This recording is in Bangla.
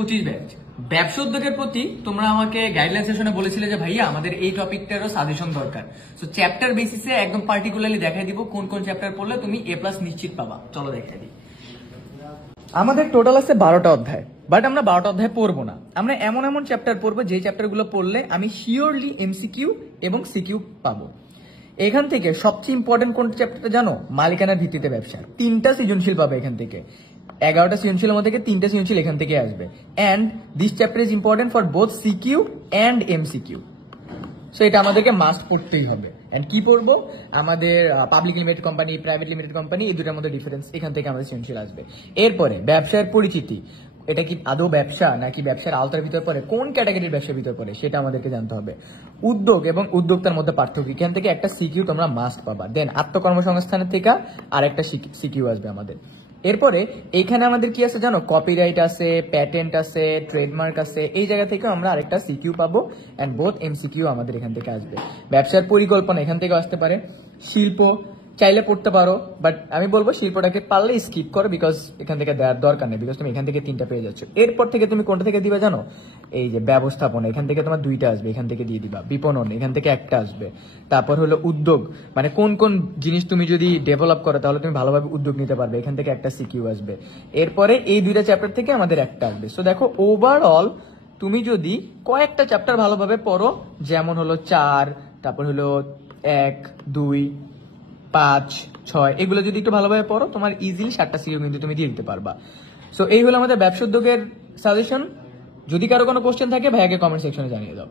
2025 ব্যাচ ব্যবসা উদ্যোগের প্রতি তোমরা আমাকে গাইডলাইন সেশনে বলেছিলে যে ভাইয়া আমাদের এই টপিকটারও সাজেশন দরকার। সো চ্যাপ্টার বেসিসে একদম পার্টিকুলারলি দেখাই দিব কোন কোন চ্যাপ্টার পড়লে তুমি A+ নিশ্চিত পাবা। চলো দেখাই দিই। আমাদের টোটাল আছে 12টা অধ্যায়, বাট আমরা 12টা অধ্যায় পড়বো না। আমরা এমন এমন চ্যাপ্টার পড়বো যে চ্যাপ্টারগুলো পড়লে আমি শিওরলি MCQ এবং CQ পাবো। এখান থেকে সবচেয়ে ইম্পর্টেন্ট কোন চ্যাপ্টারটা জানো? মালিকানার ভিত্তিতে ব্যবসা। 3টা সৃজনশীল পাবে এখান থেকে। 11টা সৃজনশীলের মধ্যে থেকে 3টা সৃজনশীল এখান থেকে আসবে। And this chapter is important for both CQ and MCQ। So এটা আমাদেরকে মাস্ট পড়তেই হবে। এন্ড কি পড়বো? আমাদের public limited company, private limited company, এই দুটার মধ্যে ডিফারেন্স এখান থেকে আমাদের সৃজনশীল আসবে। এরপরে ব্যবসার পরিচিতি, এটা কি আদৌ ব্যবসা নাকি ব্যবসার আওতার ভিতর পড়ে, কোন ক্যাটাগরির ব্যবসার ভিতর পড়ে সেটা আমাদেরকে জানতে হবে। উদ্যোগ এবং উদ্যোক্তার মধ্যে পার্থক্য, এখান থেকে একটা CQ তোমরা মাস্ট পাবা। দেন আত্মকর্মসংস্থানের থেকে আর একটা CQ আসবে আমাদের। এরপরে এইখানে আমাদের কি আছে জানো? কপিরাইট আছে, প্যাটেন্ট আছে, ট্রেডমার্ক আছে। এই জায়গা থেকে আমরা আরেকটা CQ পাবো এন্ড বোথ MCQ আমাদের এখান থেকে আসবে। ব্যবসার পরিকল্পনা এখান থেকে আসতে পারে। শিল্প চাইলে পড়তে পারো, বাট আমি বলবো শিল্পটাকে পারলে স্কিপ করো, বিকজ এখান থেকে দেওয়ার দরকার নেই, বিকজ তুমি এখান থেকে 3টা পেয়ে যাচ্ছ। এরপর থেকে তুমি কোনটা থেকে দিবে জানো? এই যে ব্যবস্থাপনা, এখান থেকে তোমার 2টা আসবে, এখান থেকে দিয়ে দিবা। বিপণন এখান থেকে একটা আসবে। তারপর হলো উদ্যোগ, মানে কোন কোন জিনিস তুমি যদি ডেভেলপ করো তাহলে তুমি ভালোভাবে উদ্যোগ নিতে পারবে, এখান থেকে একটা CQ আসবে। এরপরে এই 2টা চ্যাপ্টার থেকে আমাদের একটা আসবে। সো দেখো ওভারঅল তুমি যদি কয়েকটা চ্যাপ্টার ভালোভাবে পড়ো, যেমন হলো 4, তারপর হলো 1, 2, 5, 6, এগুলো যদি একটু ভালোভাবে পড়ো তোমার ইজিলি 7টা CQ কিন্তু তুমি দিয়ে দিতে পারবা। সো এই হলো আমাদের ব্যবসা উদ্যোগের সাজেশন। যদি কারো কোনো কোশ্চেন থাকে ভাইয়াকে কমেন্ট সেকশনে জানিয়ে দাও।